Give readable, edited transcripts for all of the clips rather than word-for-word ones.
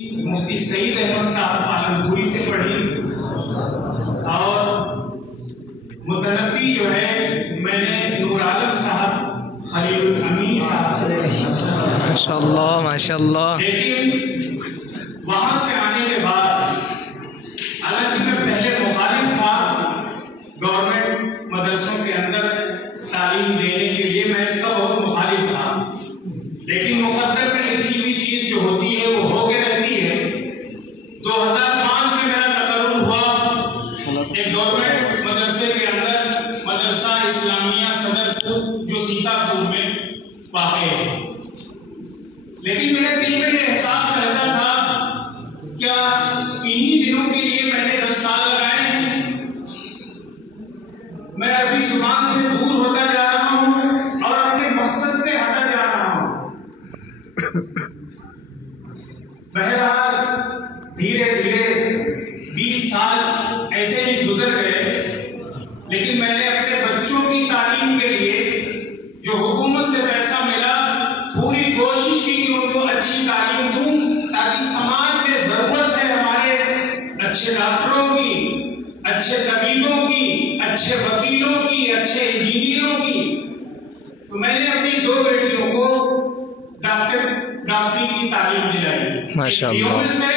مفتی سعید احمد صاحب عالمپوری سے پڑھی اور متنبی جو ہے میں نے نور عالم صاحب خلیل الامین صاحب سے پڑھی ماشاءاللہ ماشاءاللہ. لیکن وہاں سے آنے کے بعد حالانکہ میں پہلے مخالف تھا گورنمنٹ مدرسوں کے اندر تعلیم دینے کے لیے، میں اس کا بہت مخالف تھا، لیکن مقدر میں لکھی ہوئی چیز جو ہوتی ہے وہ ہو کے رہتی ہے. 2005 میں میرا تقرر ہوا ایک گورنمنٹ مدرسے کے اندر، مدرسہ اسلامیہ صدرپور جو سیتاپور میں واقع ہے. لیکن میرے دل میں یہ احساس رہتا تھا کیا انہی دنوں کے لیے میں نے 10 سال لگائے ہیں؟ میں عربی زبان سے دور ہوتا جا رہا ہوں اور اپنے مقصد سے ہٹا جا رہا ہوں. بہرحال دھیرے دھیرے 20 سال ایسے ہی گزر گئے، لیکن میں نے اپنے بچوں کی تعلیم کے لیے جو حکومت سے پیسہ ملا پوری کوشش کی کہ ان کو اچھی تعلیم دوں، تاکہ سماج میں ضرورت ہے ہمارے اچھے ڈاکٹروں کی، اچھے طبیبوں کی، اچھے وکیلوں کی، اچھے انجینئروں کی. تو میں نے اپنی 2 بیٹیوں کو ڈاکٹری کی تعلیم دلائی، ماشاءاللہ، سے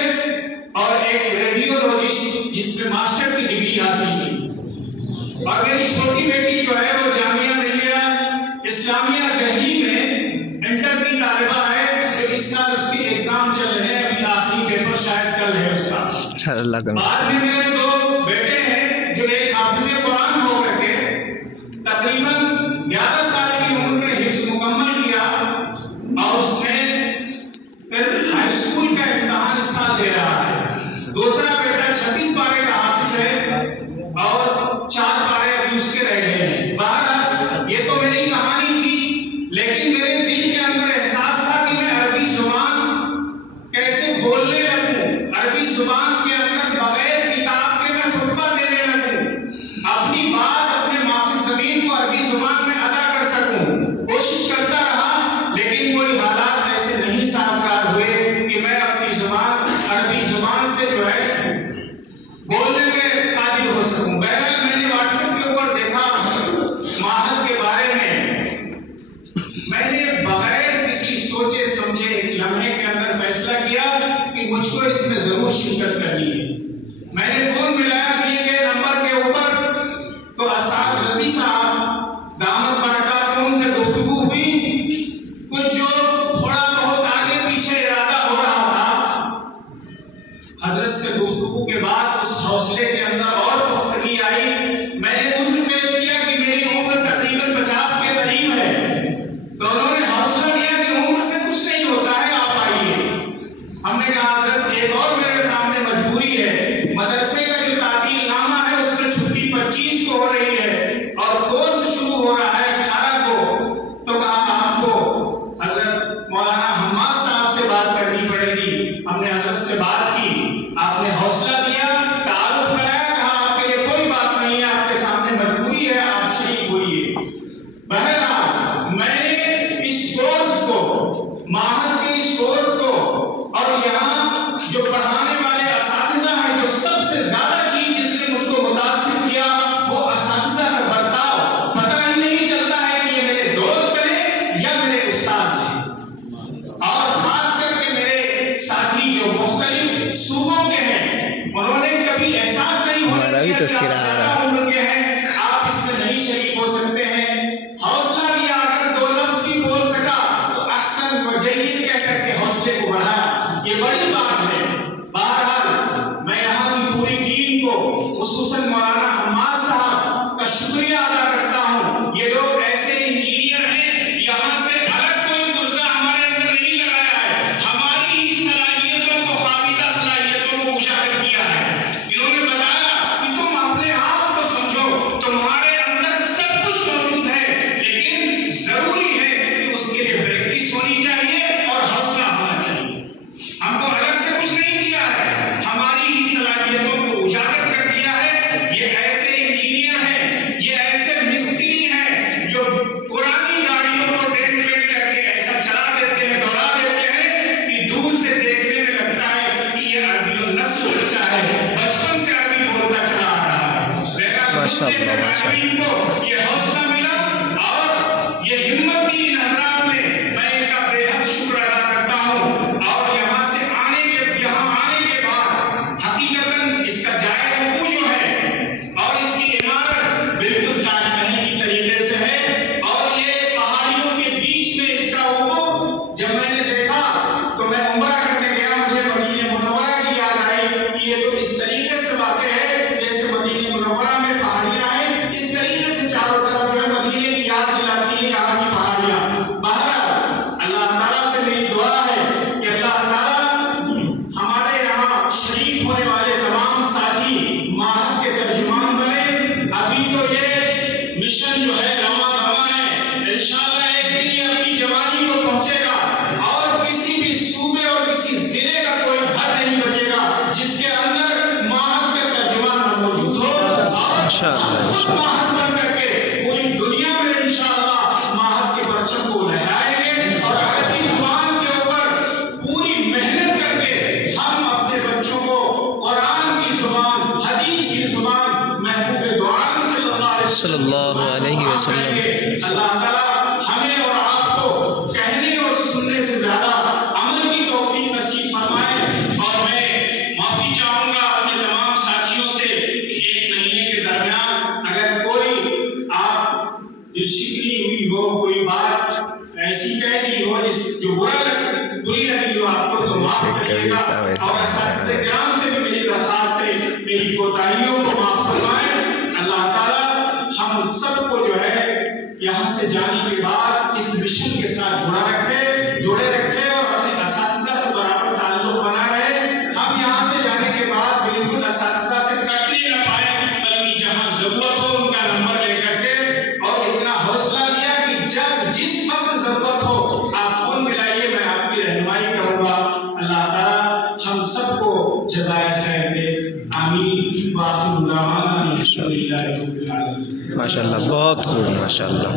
اور ایک ریڈیولوجسٹ جس میں ماسٹر کی ڈگری حاصل کی. اور میری چھوٹی بیٹی جو ہے وہ جامعہ ملیہ اسلامیہ دہلی میں انٹر کی طالبہ ہے، جو اس سال اس کے ایگزام چل رہے ہیں، ابھی آخری پیپر شاید کل ہے اس کا. بعد میں میرے 2 بیٹے ہیں جو ایک حافظ قرآن ہو کر کے تقریباً 11 سال کی عمر میں حفظ مکمل کیا اور اس نے پھر ہائی اسکول کا امتحان اس سال دے رہا ہے. دوسرا بیٹا 36 پارے کا حافظ ہے اور 4 پارے ابھی اس کے رہ گئے ہیں. بہرحال یہ تو میری کہانی تھی، لیکن میرے دل کے اندر احساس تھا کہ میں عربی زبان کیسے بولنے لگوں، عربی زبان کے اندر بغیر کتاب کے میں خطبہ دینے لگوں، اپنی بات اپنے ماخذ زمین کو عربی زبان میں ادا کر سکوں. کوشش کرتا رہا، لیکن کوئی حالات ایسے نہیں سازگار ہوئے کہ میں اپنی زبان عربی زبان سے جو ہے بولنے میں قادر ہو سکوں. بہرحال میں نے واٹس ایپ کے اوپر دیکھا معہد کے بارے میں نے بغیر کسی سوچے سمجھے ایک لمحے کے اندر فیصلہ کیا کہ مجھ کو اس میں ضرور شرکت کرنی ہے. میں نے فون ملایا دیے گئے نمبر کے اوپر، تو اسعد رضی صاحب دامت برکات ان سے گفتگو ہوئی. کچھ جو تھوڑا بہت آگے پیچھے ارادہ ہو رہا تھا، حضرت سے گفتگو کے بعد اس حوصلے کے اندر اور پختگی آئی. میں نے عذر پیش کیا کہ میری عمر تقریباً 50 کے قریب ہے، تو انہوں نے حوصلہ دیا کہ عمر سے کچھ نہیں ہوتا ہے، آپ آئیے. ہم نے کہا حضرت ایک اور میرے سامنے مجبوری ہے، مدرسے کا جو تعطیل نامہ ہے اس میں چھٹی 25 کو ہو رہی ہے اور کورس شروع ہو رہا ہے 18 کو. تو کہا آپ کو حضرت مولانا حماد صاحب سے بات کرنی پڑے گی. ہم نے حضرت سے بات کی، آپ نے حوصلہ دیا، تعارف کرایا، کہا آپ کے لیے کوئی بات نہیں ہے، آپ کے سامنے مجبوری ہے، آپ شریک ہوئیے. بہرحال میں نے اس کورس کو، معہد کے اس کورس کو، اور یہاں جو پڑھانے والے اساتذہ ہیں، جو سب سے زیادہ چیز جس نے مجھ کو متاثر کیا وہ اساتذہ کا برتاؤ. پتہ ہی نہیں چلتا ہے کہ یہ میرے دوست ہیں یا میرے استاذ ہیں، اور خاص کر کے میرے ساتھی جو مختلف صوبوں کے ہیں، انہوں نے کبھی احساس نہیں ہونے دیا کہ آپ زیادہ عمر کے ہیں، آپ اس میں نہیں شریک ہو سکتے ہیں. حوصلہ دیا، اگر 2 لفظ بھی بول سکا تو احسن و جید کہہ کر کے حوصلے کو بڑھایا. یہ بڑی بات ہے. بہرحال میں یہاں کی پوری ٹیم کو، خصوصاً مولانا حماد صاحب کا شکریہ ادا کرتا ہوں. یہ لوگ ایسے انجینئر ہیں، یہاں سے الگ کوئی پرزہ ہمارے اندر نہیں لگایا ہے، ہماری ہی صلاحیتوں کو، خوابیدہ صلاحیتوں کو اجاگر کیا ہے. انہوں نے بتایا کہ تم اپنے آپ جیسے طالبین کو یہ حوصلہ ملا اور یہ ہمت دی ان حضرات نے، میں ان کا بے حد شکر ادا کرتا ہوں۔ اور یہاں آنے کے بعد حقیقتاً اس کا جائے وقوع جو ہے اور اس کی عمارت بالکل تاج محل کی طریقے سے ہے، اور یہ پہاڑیوں کے بیچ میں اس کا وقوع جب میں نے دیکھا تو میں عمرہ کرنے گیا، مجھے مدینہ منورہ کی یاد آئی کہ یہ تو اس طریقے سے واقع ہے جیسے مدینہ منورہ میں پہاڑیاں ہیں، اس طریقے سے چاروں طرف جو ہے مدینے کی یاد دلاتی ہے یہاں کی پہاڑیاں۔ بہرحال اللہ تعالیٰ سے میری دعا ہے کہ اللہ تعالیٰ ہمارے یہاں شریک ہونے والے تمام ساتھی ماہر کے ترجمان بنے۔ ابھی تو یہ مشن جو ہے رواں ہے، انشاءاللہ ایک دن یہ اپنی جوانی کو پہنچے گا اور کسی بھی صوبے اور کسی ضلع کا کوئی گھر نہیں بچے گا جس کے اندر ماہر کے ترجمان موجود ہو، اور خود ماہر بن کر کے پوری دنیا میں انشاءاللہ ماہر کے پرچم کو لہرائیں گے، اور عربی زبان کے اوپر پوری محنت کر کے ہم اپنے بچوں کو قرآن کی زبان، حدیث کی زبان، محبوب دو عالم صلی اللہ علیہ وسلم۔ اللہ تعالیٰ ہمیں اور آپ کو کہنے اور سننے سے زیادہ عمل کی توفیق نصیب فرمائے۔ اور میں معافی چاہوں گا اپنے تمام ساتھیوں سے، ایک مہینے کے درمیان اگر کوئی آپ دل شکنی ہوئی ہو، کوئی بات ایسی کہہ دی ہو جو بری لگی ہو آپ کو، تو معاف کریے گا، اور اساتذہ کرام سے بھی میری درخواست ہے میری کوتاہیوں کو معاف فرمائیں۔ اللہ تعالیٰ ہم سب کو جو ہے یہاں سے جانے کے بعد اس مشن کے ساتھ جوڑے رکھے اور اپنے اساتذہ سے برابر تعلق بنا رہے۔ ہم یہاں سے جانے کے بعد بالکل اساتذہ سے کٹنے نہ پائے، بلکہ جہاں ضرورت ہو ان کا نمبر لے کر کے، اور اتنا حوصلہ دیا کہ جس وقت ضرورت ہو آپ فون ملائیے، میں آپ کی رہنمائی کروں گا۔ اللہ تعالیٰ ہم سب کو جزائے خیر دے، آمین۔ وآخر دعوانا الحمدللہ رب العالمین۔ ماشاءاللہ، بہت خوب، ماشاءاللہ۔